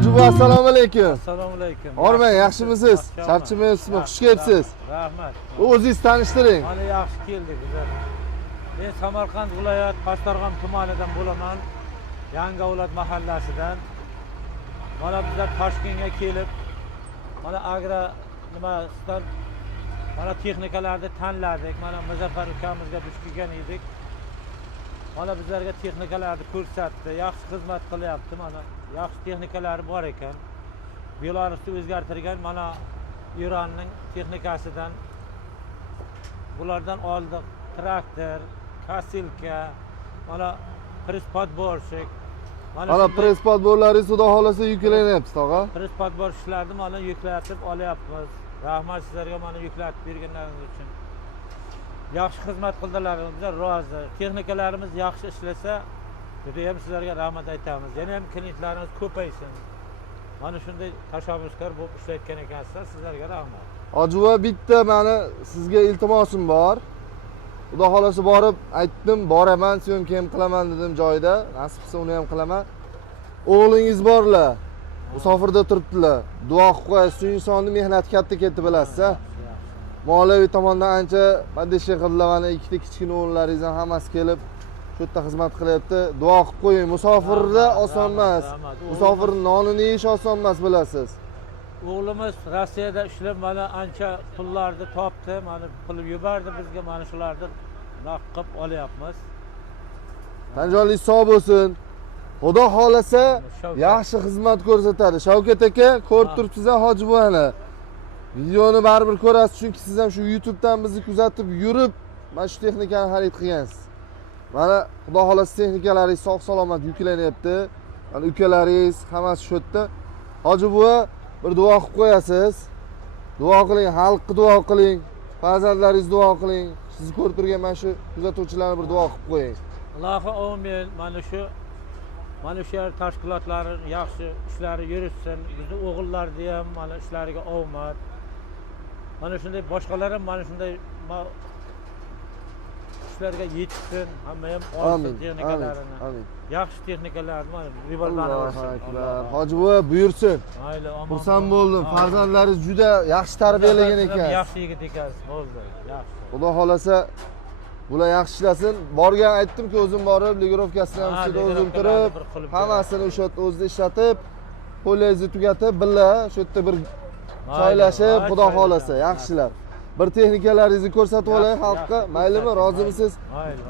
Hoji buva, assalomu alaykum. Assalomu alaykum. Ormang, yaxshimisiz? Charchamayapsizmi? Xush kelibsiz. Rahmat. O'zingiz tanishtiring. Mana yaxshi keldik bizlar. Men Samarqand viloyat Pastdarg'om tumanidan bo'laman. Yangi avlod mahallasidan. Mana bizlar Toshkentga kelib, mana agro nimasidan mana texnikalarni tanladik. Mana Muzaffar ukamizga duch kelgan edik. Mana bizlarga texnikalarni ko'rsatdi, yaxshi xizmat qilyapti. Mana yaxshi texnikalari bor ekan. Belarusda o'zgartirgan mana Eronning texnikasidan bulardan oldik. Traktor, kasilka, mana press-podborщик. Mana press-podborlaringiz xudo xolasa yuklanyapti, tog'a. Press-podborщикlarni mana yuklatib olyapmiz. Rahmat sizlarga mana yuklatib berganlaringiz uchun. Yaxshi xizmat qildilaringizga rozi. Texnikalarimiz yaxshi ishlasa, juda ham sizlarga rahmat aytamiz. Yana ham klientlaringiz ko'paysin. Mana shunday tashabbuskor bo'lib ishlayotgan ekansizlar, sizlarga rahmat. Hoji buva, bitta meni sizga iltimosim bor. Xudo xolasa borib aytdim, boraman, syomka ham qilaman dedim joyda. Nasib qilsa uni ham qilaman. O'g'lingiz borlar. Musofirda turibdilar. Duo qilib qo'yasiz. Shu insonning mehnati katta ketdi bilasiz-a. Moliyaviy tomondan ancha maddiy qildilar. Mana ikkita kichkina o'g'illaringiz ham hammasi kelib shu yerda xizmat qilyapti. Duo qilib qo'ying. Musofirda oson emas. Musofirning nonini yeyish oson emas, bilasiz. O'g'limiz Rossiyada ishlab mana ancha pullarni topdi, mana qilib yubordi bizga, mana shularni naq qilib olyapmiz. Tanjonlik sog' bo'lsin. Xudo xolasa yaxshi xizmat ko'rsatadi. Shavkat aka, ko'rib turibsiz-a Hoji buvani. Videoni baribir ko'rasiz, chunki siz ham shu YouTubedan bizni kuzatib yurib, mana shu texnikani xarid qilgansiz. Mana xudo xolasa texnikalaringiz sog'-salomat yuklanyapti. Mana ukalaringiz hammasi shu yerda. Hoji buva, bir duo qilib qo'yasiz. Duo qiling, xalqqa duo qiling, farzandlaringiz duo qiling. Sizni ko'rib turgan mana shu kuzatuvchilarni bir duo qilib qo'ying. Allohu amin. Mana shu yer tashkilotlari yaxshi ishlari yuritsin. Bizning o'g'illarni ham mana ishlariga omad. Mana shunday boshqalar ham mana shunday ishlarga yetsin, hamma ham olsin texnikalarini. Amin. Yaxshi texnikalarni mana rivojlantirsin. Hoji buva buyursin. Mayli, omon. Xursand bo'ldim. Farzandlaringiz juda yaxshi tarbiyalagan ekan. Yaxshi yigit ekansiz, bo'ldi. Yaxshi. Xudo xolasa bular yaxshi ishlasin. Borgan aytdim-ku, o'zim borib, legirovkasini ham ichida o'zim turib, hammasini o'sha yerda o'zida ishlatib, qo'lingizni tugatib, billa shu yerda bir choylashib, xudo xolasa yaxshilar. Bir texnikalaringizni ko'rsatib olay xalqqa. Maylimi, rozimisiz? Mayli.